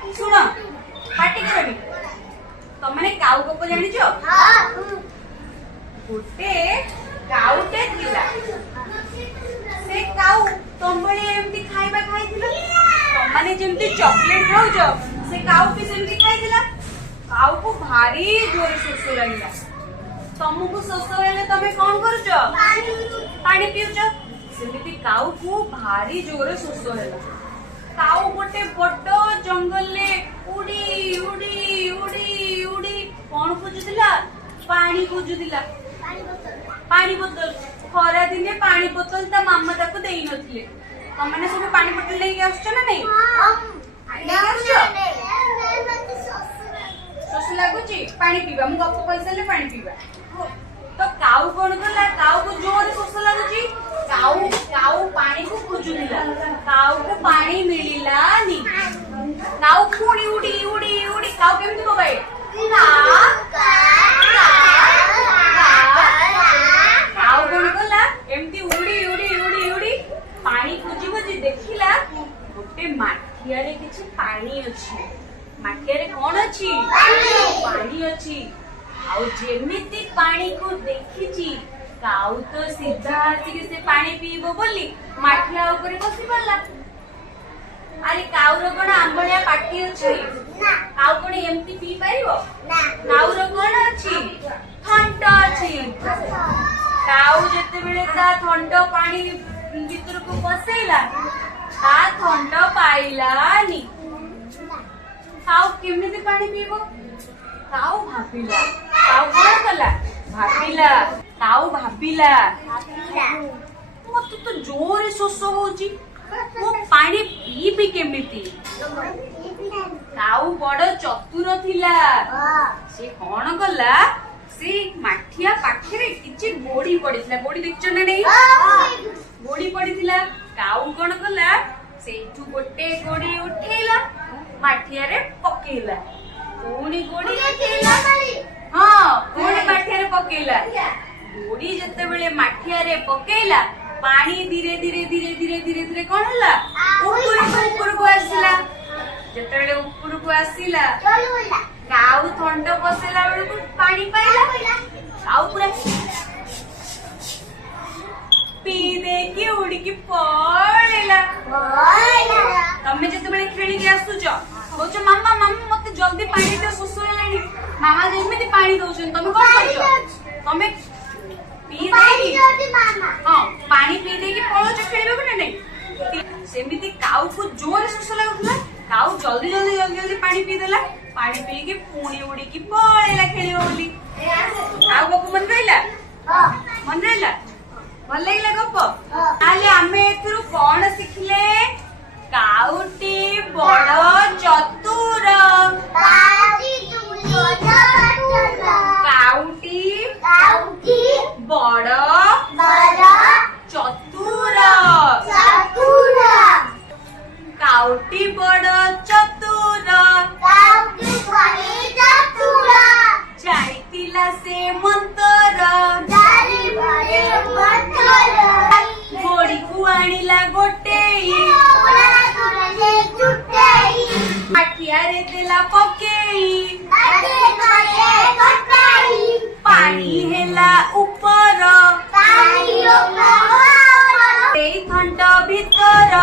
सुन party करबी तमने काऊ गप जानिछ गोटे काऊटे थिला से काऊ तंबळे एमती खाइबा खाइथिला तमने जेमती चॉकलेट खाउछ से काऊ भी सेमती खाइथिला काऊ को भारी जोर शोष लागिला तमको शोष हेले तमे कोन करूछ पानी पिउछ सेमती काऊ को भारी जोर शोष होला काऊ गोटे बड़ जंगल ले उड़ी उड़ी उड़ी उड़ी कौन खोजुला पानी खोजुला पानी बोतल खरा दिने पानी बोतल ता मामा ताको देई नथिले तमने सब पानी बोतल लेके आछछ ना नहीं शोष लागुची पानी पीबा मु गप पैसा ले पानी पीबा तो काऊ कोन करला काऊ को जोर शोष लागुची काऊ काऊ पानी को खोजुला काऊ को पानी मिलिला नी काऊ पुणी उडी उडी उडी काऊ केमती बोबाय काऊ कोन करला एमती उडी उडी उडी उडी पानी खोजी खोजी देखिला गोटे माठिया रे किछि पानी अछि माठिया रे कोन अछि पानी अछि आउ जेमिति पानी को देखिछि काऊ तो सीधा आसी से पानी पीबो बोली माठिया ऊपर बसी पड़ला अरे काऊ रो कोन आंबळिया पाटी अछि काऊ कोन एमती पी पारिबो काऊ रो कोन अछि थंड अछि काऊ जते बेले ता थंड पानी भीतर को बसेला ता थंड पाइलानी काऊ केमिति पानी पीबो काऊ भापिला काऊ कोन कला भापिला काऊ भापिला मत तो जोर शोष होची वो पानी पीबी केमिति काऊ बड़ चतुर थिला से कोन कला से माठिया पाखरे किछि गोड़ी पड़िथिला गोड़ी देखछ ना नहीं गोड़ी पड़िथिला काऊ कोन कला सेठू गोटे गोड़ी उठेला माठिया रे पकेला पुणी गोड़ी उठेला हां पुणी माठिया रे पकेला गोड़ी जते बेले माठिया रे पकेला पानी धीरे धीरे धीरे धीरे धीरे धीरे कोन हला ऊपर को आसिला जते बेले ऊपर को आसिला काऊ थंड बसेला बेले को पानी पाइला काऊ पूरा पी दे की उड़ी की पळेला तमे जते बेले खेली के आसुछ कोच मामा मामा मते जल्दी पानी दे शोष हेलानी मामा जेमिति पानी दउछन तमे कोन करछ तमे पी देगी हां पानी पी देगी पळो छ खेलिबो कि नहीं सेमिति काऊ को जोर शोष लागुला काऊ जल्दी जल्दी जल्दी जल्दी पानी पी देला पानी पी के पुणी उड़ी की पळेला खेलिबो बोली काऊ को मन रहिला हां मन रहिला भल लागला गप आले आमे एथुरु कोन सिखले काऊटी बड़ चतुर काऊटी बड़ चतुर काऊटी बड़ चतुर जाइतिला से मंतर गोड़ी को आनिला गोटेई माठिया रे देला पकेई पानी हेला ऊपर थंड भीतर